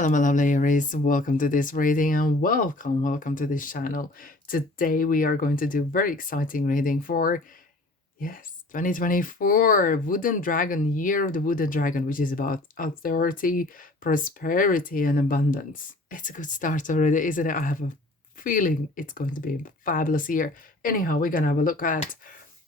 Hello, my lovely Aries. Welcome to this reading and welcome to this channel. Today we are going to do very exciting reading for, yes, 2024 Wooden Dragon, Year of the Wooden Dragon, which is about authority, prosperity, and abundance. It's a good start already, isn't it? I have a feeling it's going to be a fabulous year. Anyhow, we're going to have a look at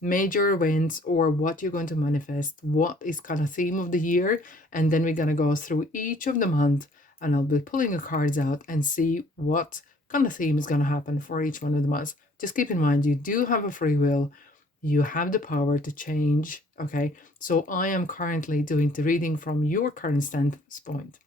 major events or what you're going to manifest, what is kind of theme of the year, and then we're going to go through each of the month and I'll be pulling the cards out and see what kind of theme is going to happen for each one of the months. Just keep in mind, you do have a free will. You have the power to change. Okay. So I am currently doing the reading from your current standpoint.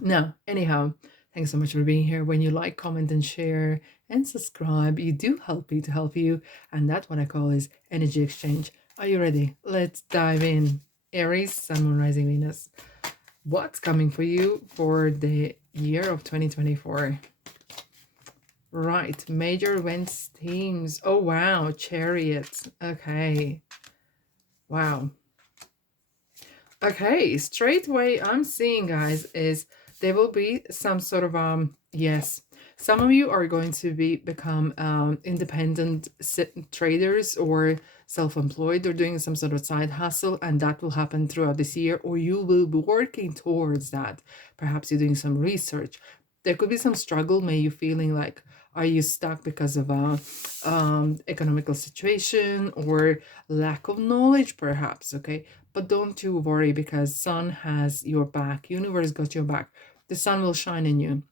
Now, anyhow, thanks so much for being here. When you like, comment, and share and subscribe, you do help me to help you. And that's what I call is energy exchange. Are you ready? Let's dive in. Aries, Sun, Moon, Rising, Venus. What's coming for you for the year of 2024? Right, major events, themes. Oh, wow, Chariot. Okay. Wow. Okay, straight away I'm seeing, guys, is there will be some sort of, yes, some of you are going to become independent traders or self-employed or doing some sort of side hustle, and that will happen throughout this year, or you will be working towards that. Perhaps you're doing some research. There could be some struggle, may you feeling like, are you stuck because of a economical situation or lack of knowledge, perhaps? Okay, but don't you worry, because sun has your back. Universe got your back. The sun will shine in you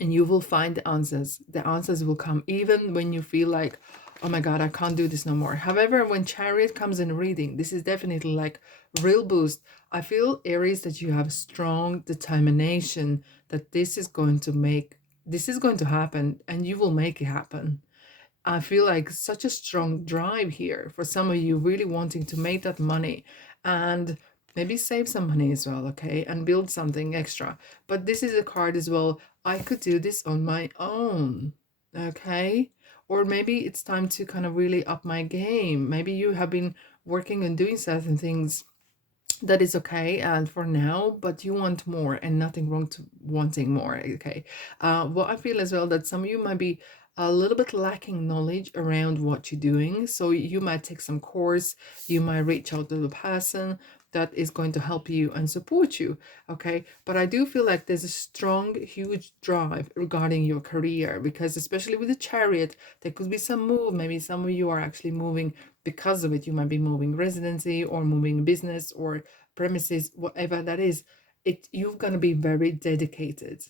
and you will find the answers. The answers will come even when you feel like, oh my God, I can't do this no more. However, when Chariot comes in reading, this is definitely like real boost. I feel, Aries, that you have strong determination that this is going to happen and you will make it happen. I feel like such a strong drive here for some of you really wanting to make that money and maybe save some money as well, okay, and build something extra. But this is a card as well. I could do this on my own, okay? Or maybe it's time to kind of really up my game. Maybe you have been working and doing certain things that is okay and for now, but you want more, and nothing wrong to wanting more, okay? What I feel as well, that some of you might be a little bit lacking knowledge around what you're doing, so you might take some course, you might reach out to the person that is going to help you and support you, okay? But I do feel like there's a strong, huge drive regarding your career, because especially with the Chariot, there could be some move. Maybe some of you are actually moving because of it. You might be moving residency or moving business or premises, whatever that is. You're going to be very dedicated,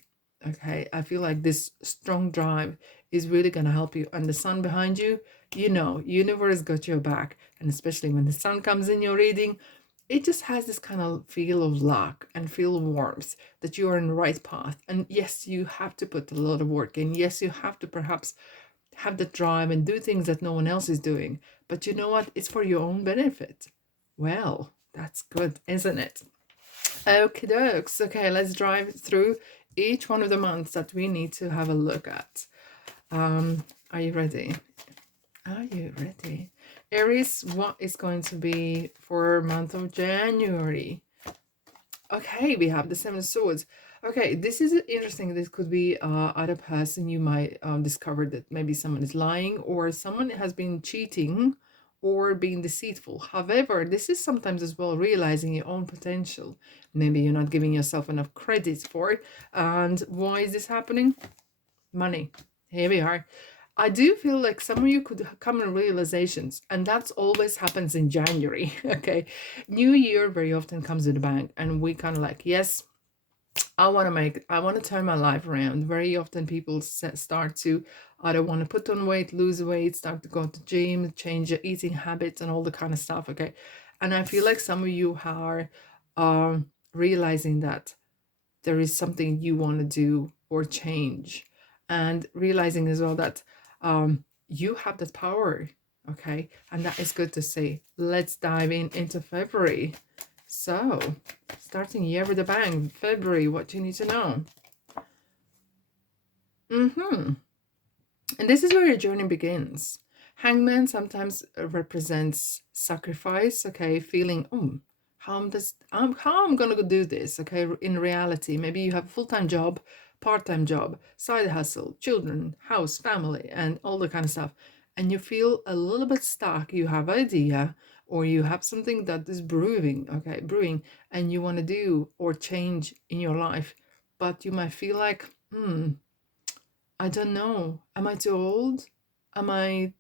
okay? I feel like this strong drive is really going to help you, and the sun behind you, universe got your back. And especially when the sun comes in your reading, it just has this kind of feel of luck and feel of warmth that you are in the right path. And yes, you have to put a lot of work in. Yes, you have to perhaps have the drive and do things that no one else is doing. But you know what? It's for your own benefit. Well, that's good, isn't it? Okie dokes. Okay, let's drive through each one of the months that we need to have a look at. Are you ready? Are you ready? Aries, what is going to be for month of January? Okay, we have the Seven of Swords. Okay, this is interesting. This could be other person. You might discover that maybe someone is lying or someone has been cheating or being deceitful. However, this is sometimes as well realizing your own potential. Maybe you're not giving yourself enough credit for it. And why is this happening? Money. Here we are. I do feel like some of you could come in realizations, and that's always happens in January. Okay, New Year very often comes with a bang, and we kind of like, yes, I want to turn my life around. Very often people start to either want to put on weight, lose weight, start to go to gym, change your eating habits and all the kind of stuff, okay? And I feel like some of you are realizing that there is something you want to do or change, and realizing as well that you have that power, okay? And that is good to see. Let's dive into February. So, starting year with a bang. February, what do you need to know? And this is where your journey begins. Hangman sometimes represents sacrifice, okay? Feeling, how I'm gonna do this, okay? In reality, maybe you have a full-time job, part-time job, side hustle, children, house, family, and all the kind of stuff, and you feel a little bit stuck. You have idea, or you have something that is brewing, and you want to do or change in your life, but you might feel like, I don't know, am I too old? Am I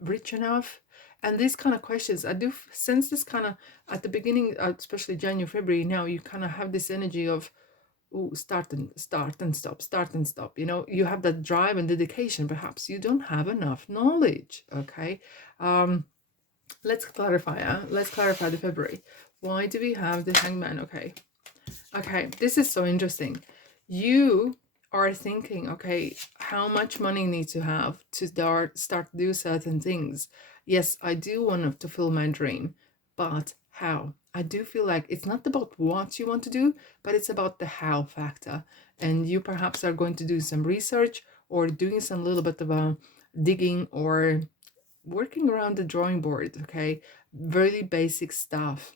rich enough? And these kind of questions, I do sense this kind of at the beginning, especially January, February. Now you kind of have this energy of, oh, start and stop, start and stop. You know, you have that drive and dedication. Perhaps you don't have enough knowledge. Okay, let's clarify. Let's clarify the February. Why do we have the Hangman? Okay, this is so interesting. You are thinking, okay, how much money need to have to start do certain things. Yes, I do want to fulfill my dream, but how? I do feel like it's not about what you want to do, but it's about the how factor. And you perhaps are going to do some research or doing some little bit of a digging or working around the drawing board, okay? Really basic stuff,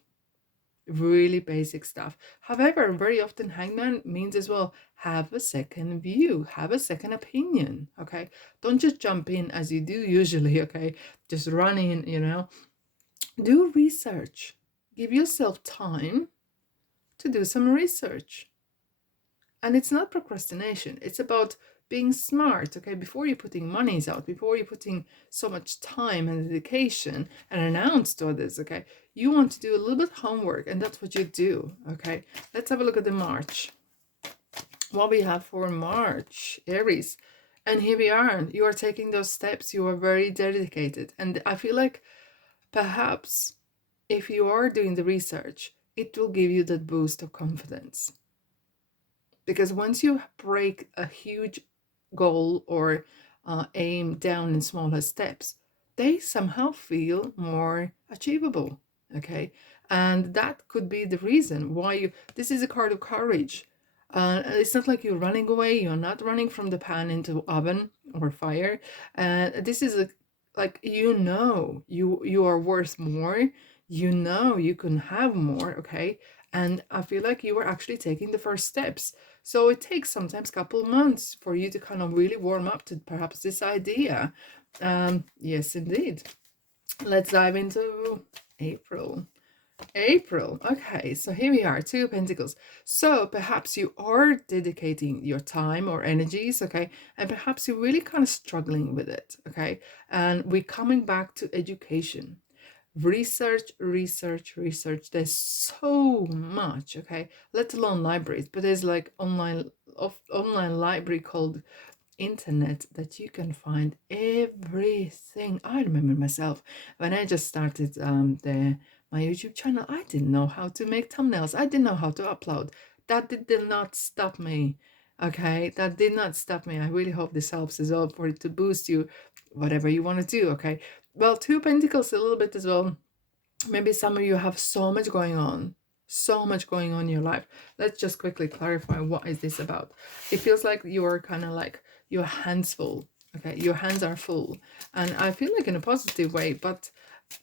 really basic stuff. However, very often hangman means as well, have a second view, have a second opinion, okay? Don't just jump in as you do usually, okay? Just run in, you know? Do research. Give yourself time to do some research. And it's not procrastination, it's about being smart, okay? Before you're putting monies out, before you're putting so much time and dedication and announce to others, okay? You want to do a little bit of homework, and that's what you do, okay? Let's have a look at the March. What we have for March, Aries. And here we are. You are taking those steps. You are very dedicated. And I feel like perhaps if you are doing the research, it will give you that boost of confidence. Because once you break a huge goal or aim down in smaller steps, they somehow feel more achievable. Okay. And that could be the reason why this is a card of courage. It's not like you're running away, you're not running from the pan into oven or fire. This is like, you are worth more, you can have more, okay? And I feel like you are actually taking the first steps. So it takes sometimes a couple months for you to kind of really warm up to perhaps this idea. Yes, indeed. Let's dive into April. April. Okay, so here we are, Two of Pentacles. So perhaps you are dedicating your time or energies, okay, and perhaps you're really kind of struggling with it, okay, and we're coming back to education. Research, research, research. There's so much, okay, let alone libraries, but there's like online library called internet that you can find everything. I remember myself when I just started my YouTube channel, I didn't know how to make thumbnails, I didn't know how to upload. That did not stop me, okay, that did not stop me. I really hope this helps as well for it to boost you, whatever you want to do, okay? Well, Two Pentacles a little bit as well. Maybe some of you have so much going on, so much going on in your life. Let's just quickly clarify, what is this about? It feels like you're kind of like your hands full, okay? Your hands are full, and I feel like in a positive way, but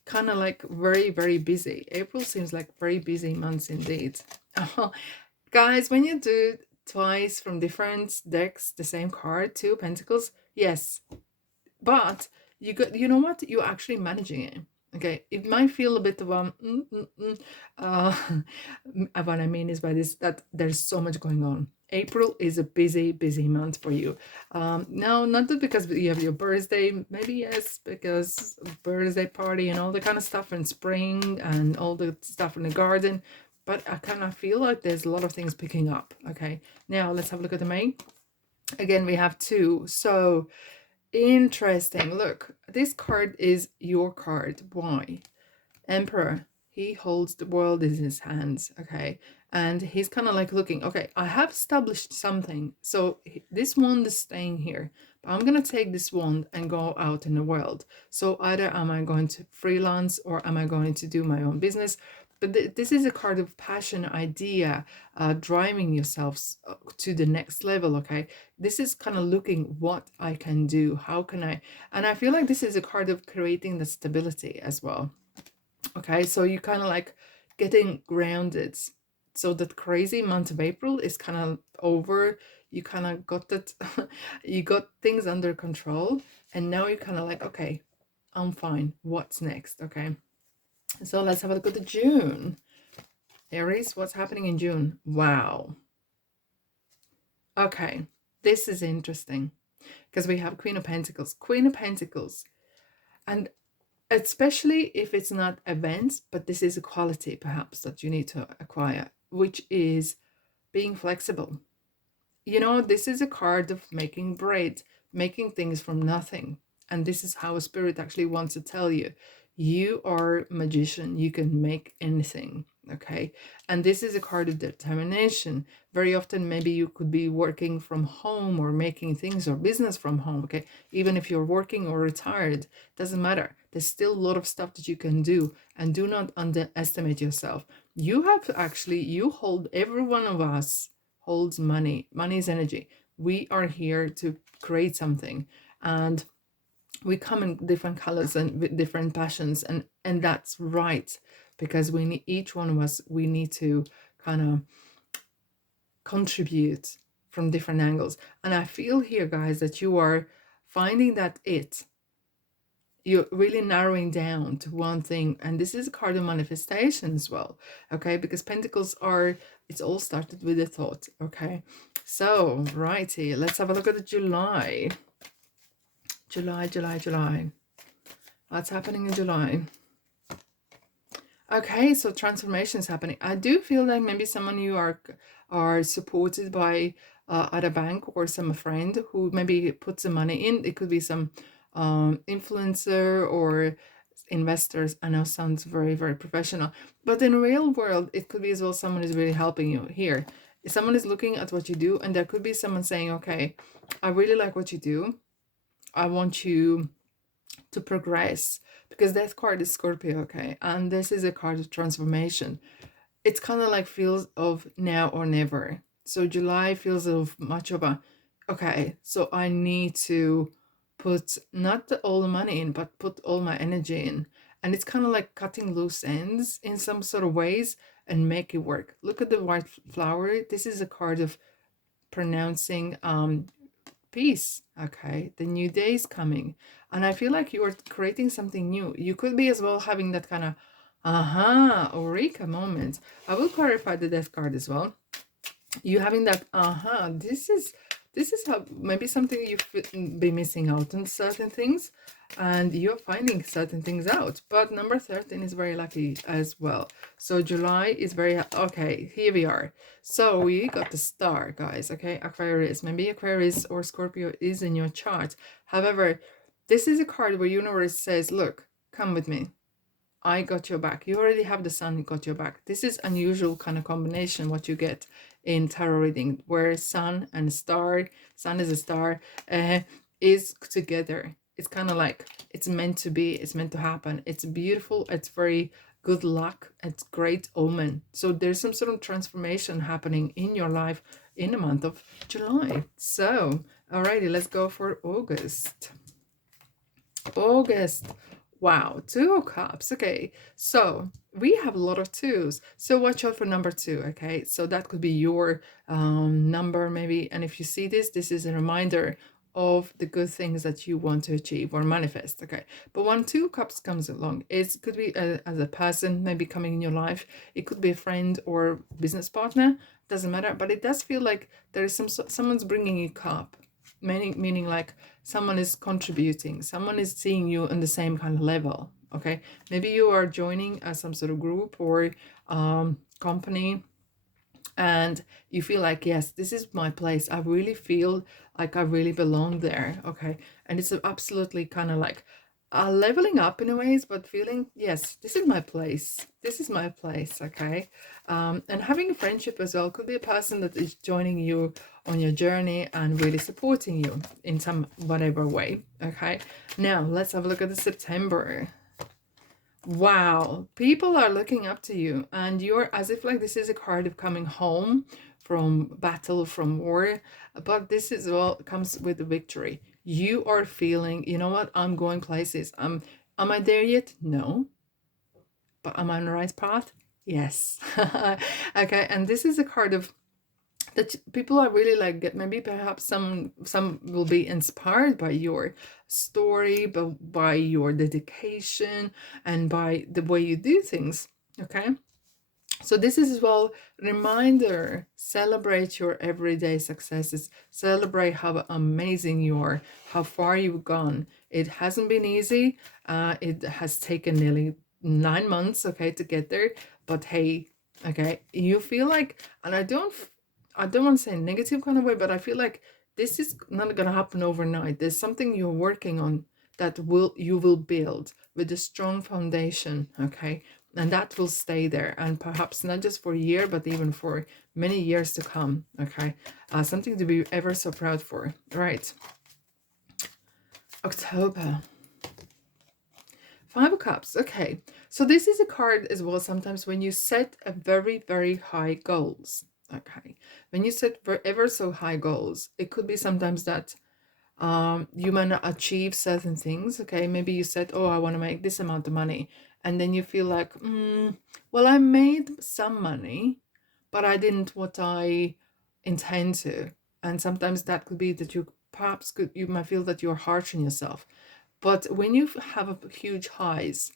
kind of like very, very busy. April seems like very busy months indeed. Guys, when you do twice from different decks the same card, Two Pentacles, yes, but you know what, you're actually managing it. Okay, it might feel a bit of what I mean is by this, that there's so much going on. April is a busy month for you. No, not that because you have your birthday, maybe yes, because birthday party and all the kind of stuff, and spring and all the stuff in the garden, but I kind of feel like there's a lot of things picking up. Okay, now let's have a look at the May. Again, we have two, so interesting. Look, this card is your card. Why? Emperor. He holds the world in his hands, okay? And he's kind of like looking, okay, I have established something. So this wand is staying here, but I'm going to take this wand and go out in the world. So either am I going to freelance or am I going to do my own business? But this is a card of passion, idea, driving yourselves to the next level, okay? This is kind of looking what I can do, how can I, and I feel like this is a card of creating the stability as well. Okay, so you kind of like getting grounded. So that crazy month of April is kind of over. You kind of got that, you got things under control, and now you're kind of like, okay, I'm fine. What's next? Okay. So let's have a look at the June. Aries, what's happening in June? Wow. Okay, this is interesting because we have Queen of Pentacles. Queen of Pentacles. And especially if it's not events, but this is a quality perhaps that you need to acquire, which is being flexible. You know, this is a card of making bread, making things from nothing. And this is how a spirit actually wants to tell you. You are a magician. You can make anything. Okay. And this is a card of determination. Very often, maybe you could be working from home or making things or business from home. Okay. Even if you're working or retired, doesn't matter. There's still a lot of stuff that you can do. And do not underestimate yourself. You have actually, you hold, every one of us holds money. Money is energy. We are here to create something. And we come in different colors and with different passions, and that's right, because we need, each one of us, we need to kind of contribute from different angles. And I feel here, guys, that you are finding that you're really narrowing down to one thing. And this is a card of manifestation as well, okay? Because pentacles are, it's all started with a thought, okay? So righty, let's have a look at the July. July. What's happening in July? Okay, so transformation is happening. I do feel like maybe some of you are supported by at a bank or some friend who maybe puts some money in. It could be some influencer or investors. I know sounds very, very professional, but in the real world, it could be as well someone is really helping you here. If someone is looking at what you do, and there could be someone saying, okay, I really like what you do. I want you to progress, because that card is Scorpio, okay? And this is a card of transformation. It's kind of like feels of now or never. So July feels of much of a, okay, so I need to put not all the money in, but put all my energy in. And it's kind of like cutting loose ends in some sort of ways and make it work. Look at the white flower. This is a card of pronouncing peace. Okay, the new day is coming, and I feel like you are creating something new. You could be as well having that kind of eureka moment. I will clarify the death card as well. You having that this is how maybe something you've been missing out on certain things, and you're finding certain things out. But number 13 is very lucky as well. So July is very okay. Here we are. So we got the star, guys. Okay, Aquarius. Maybe Aquarius or Scorpio is in your chart. However, this is a card where universe says, look, come with me. I got your back. You already have the sun, got your back. This is unusual kind of combination what you get in tarot reading, where sun and star, sun is a star, is together. It's kind of like it's meant to be, it's meant to happen. It's beautiful, it's very good luck, it's great omen. So there's some sort of transformation happening in your life in the month of July. So, alrighty, let's go for August. Wow, 2 of Cups. Okay, so we have a lot of 2s. So watch out for number 2, okay? So that could be your number maybe. And if you see this, this is a reminder of the good things that you want to achieve or manifest, okay? But when 2 Cups comes along, it could be as a person maybe coming in your life. It could be a friend or business partner. Doesn't matter. But it does feel like there is someone's bringing you cup. Meaning like someone is contributing, someone is seeing you on the same kind of level, okay? Maybe you are joining some sort of group or company, and you feel like, yes, this is my place. I really feel like I really belong there, okay? And it's absolutely kind of like leveling up in a ways, but feeling, yes, this is my place. This is my place, okay? And having a friendship as well could be a person that is joining you on your journey and really supporting you in some whatever way, okay? Now, let's have a look at the September. Wow, people are looking up to you, and you're as if like this is a card of coming home from battle, from war, but this is all comes with the victory. You are feeling, you know what, I'm going places. Am I there yet? No. But am I on the right path? Yes. Okay, and this is a card of that people are really like, maybe perhaps some will be inspired by your story, but by your dedication and by the way you do things. Okay, so this is as well reminder, celebrate your everyday successes, celebrate how amazing you are, how far you've gone. It hasn't been easy. It has taken nearly 9 months, okay, to get there, but hey, okay, you feel like, and I don't want to say negative kind of way, but I feel like this is not gonna happen overnight. There's something you're working on that you will build with a strong foundation, okay, and that will stay there, and perhaps not just for a year but even for many years to come. Okay, something to be ever so proud for. Right, October. Five of Cups. Okay, so this is a card as well sometimes when you set a very, very high goals. Okay, when you set ever so high goals, it could be sometimes that you might not achieve certain things. Okay, maybe you said, oh, I want to make this amount of money, and then you feel like, well, I made some money, but I didn't what I intend to. And sometimes that could be that you might feel that you're harsh on yourself. But when you have a huge highs,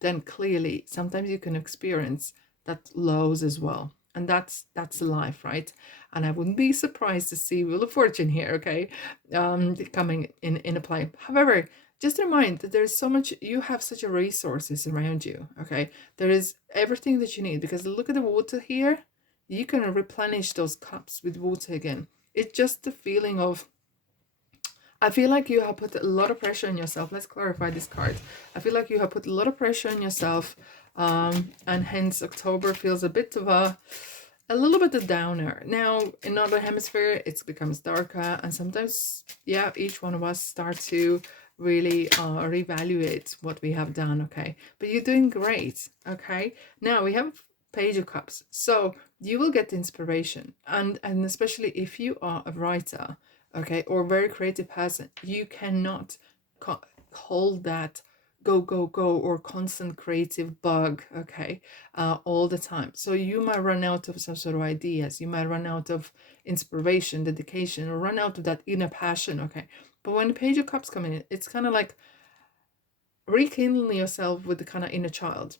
then clearly sometimes you can experience that lows as well, and that's life, right? And I wouldn't be surprised to see Wheel of Fortune here, okay, coming in a play. However, just remind that there's so much, you have such a resources around you. Okay, there is everything that you need, because look at the water here. You can replenish those cups with water again. It's just the feeling of, I feel like you have put a lot of pressure on yourself. Let's clarify this card. I feel like you have put a lot of pressure on yourself, and hence October feels a bit of a little bit of downer. Now, in Northern Hemisphere, it becomes darker, and sometimes, yeah, each one of us start to really reevaluate what we have done, okay? But you're doing great, okay? Now, we have Page of Cups. So you will get inspiration, and especially if you are a writer, okay, or a very creative person, you cannot hold that go go go or constant creative bug, okay, all the time. So you might run out of some sort of ideas, you might run out of inspiration, dedication, or run out of that inner passion, okay. But when the Page of Cups come in, it's kind of like rekindling yourself with the kind of inner child.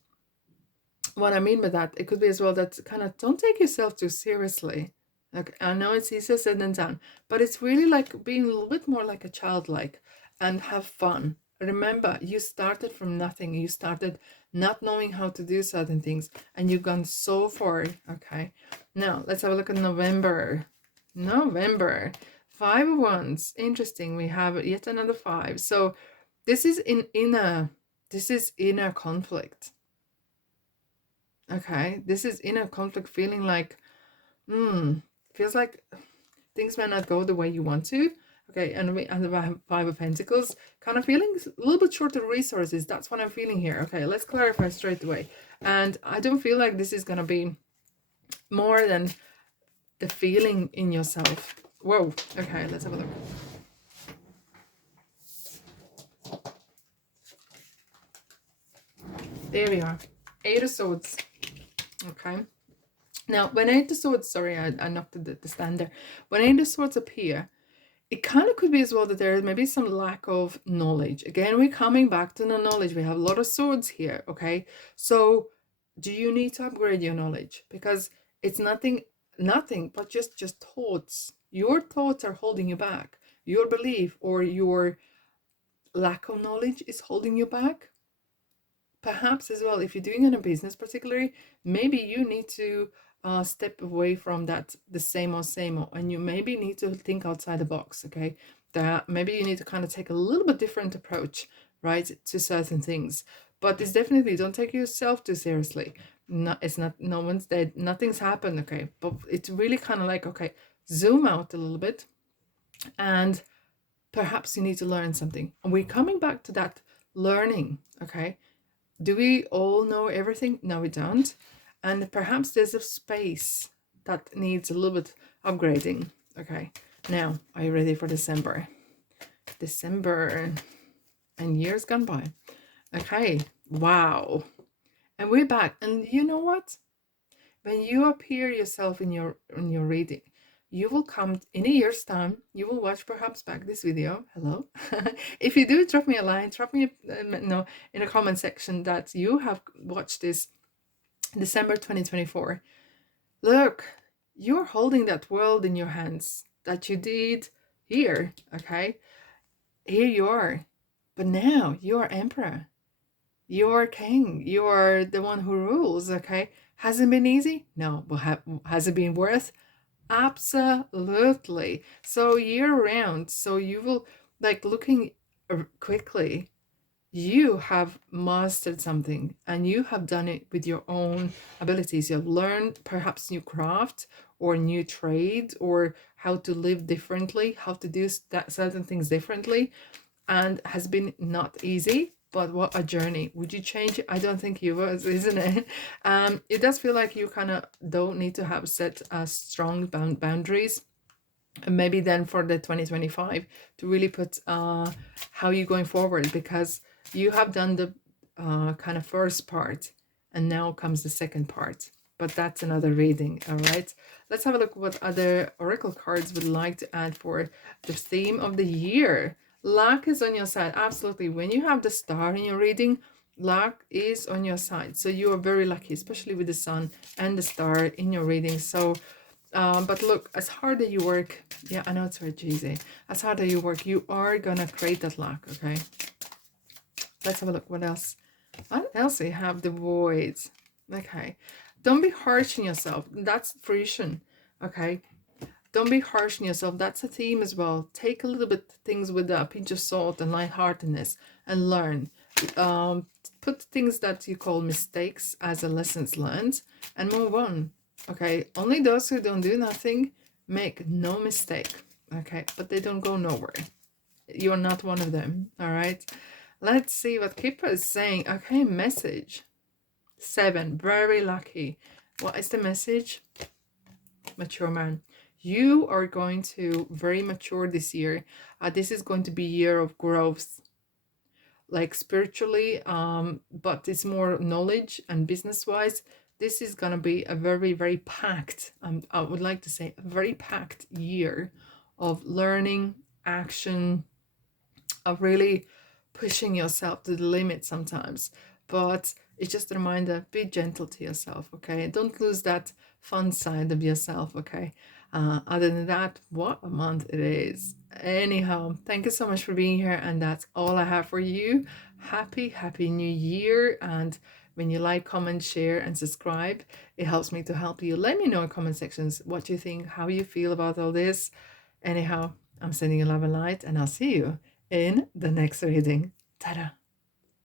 What I mean by that, it could be as well that kind of don't take yourself too seriously. Like, I know it's easier said than done, but it's really like being a little bit more like a childlike, and have fun. Remember, you started from nothing. You started not knowing how to do certain things, and you've gone so far. Okay, now let's have a look at November. November, 5 of Wands. Interesting. We have yet another five. So this is this is inner conflict. Okay, this is inner conflict, feeling like, feels like things might not go the way you want to. Okay, and the Five of Pentacles, kind of feeling a little bit short of resources. That's what I'm feeling here. Okay, let's clarify straight away. And I don't feel like this is going to be more than the feeling in yourself. Whoa, okay, let's have a look. There we are. Eight of Swords. Okay. Now, when Eight of Swords, sorry, I knocked the stand there. When Eight of Swords appear, it kind of could be as well that there is maybe some lack of knowledge. Again, we're coming back to the knowledge. We have a lot of swords here, okay? So, do you need to upgrade your knowledge? Because it's nothing but just thoughts. Your thoughts are holding you back. Your belief or your lack of knowledge is holding you back. Perhaps as well, if you're doing it in a business particularly, maybe you need to step away from that the same old, and you maybe need to think outside the box, okay? That maybe you need to kind of take a little bit different approach, right, to certain things. But it's definitely, don't take yourself too seriously. No, it's not, no one's dead, nothing's happened, okay? But it's really kind of like, okay, zoom out a little bit, and perhaps you need to learn something. And we're coming back to that learning, okay? Do we all know everything? No, we don't. And perhaps there's a space that needs a little bit upgrading. Okay, now, are you ready for December? December and years gone by. Okay, wow. And we're back. And you know what? When you appear yourself in your reading, you will come in a year's time. You will watch perhaps back this video. Hello. If you do, drop me a line. Drop me no in a comment section that you have watched this December 2024. Look, you're holding that world in your hands that you did here. Okay, here you are, but now you're emperor. You're king. You're the one who rules. Okay, has it been easy? No, but has it been worth? Absolutely. So year round, so you will, like, looking quickly, you have mastered something and you have done it with your own abilities. You've learned perhaps new craft or new trade, or how to live differently, how to do certain things differently, and has been not easy. But what a journey. Would you change it? I don't think you would, isn't it? It does feel like you kind of don't need to have set strong boundaries. And maybe then for the 2025 to really put how you're going forward, because you have done the kind of first part and now comes the second part, but that's another reading. All right, let's have a look what other oracle cards would like to add for the theme of the year. Luck is on your side. Absolutely. When you have the star in your reading, luck is on your side, so you are very lucky, especially with the sun and the star in your reading. So but look, as hard as you work, yeah, I know it's very cheesy. As hard as you work, you are gonna create that luck, okay? Let's have a look. What else? What else we have? The voids. Okay. Don't be harsh on yourself. That's fruition, okay? Don't be harsh on yourself. That's a theme as well. Take a little bit things with a pinch of salt and lightheartedness and learn. Put things that you call mistakes as a lessons learned and move on. Okay, only those who don't do nothing make no mistake. Okay, but they don't go nowhere. You're not one of them. All right, let's see what Kippa is saying. Okay, message 7, very lucky. What is the message? Mature man, you are going to very mature this year. This is going to be a year of growth, like spiritually, but it's more knowledge and business wise. This is gonna be a very, very packed, I would like to say a very packed year of learning, action, of really pushing yourself to the limit sometimes. But it's just a reminder, be gentle to yourself, okay? Don't lose that fun side of yourself, okay? Other than that, what a month it is. Anyhow, thank you so much for being here, and that's all I have for you. Happy new year. And when you like, comment, share, and subscribe, it helps me to help you. Let me know in comment sections what you think, how you feel about all this. Anyhow, I'm sending you love and light, and I'll see you in the next reading. Ta-da!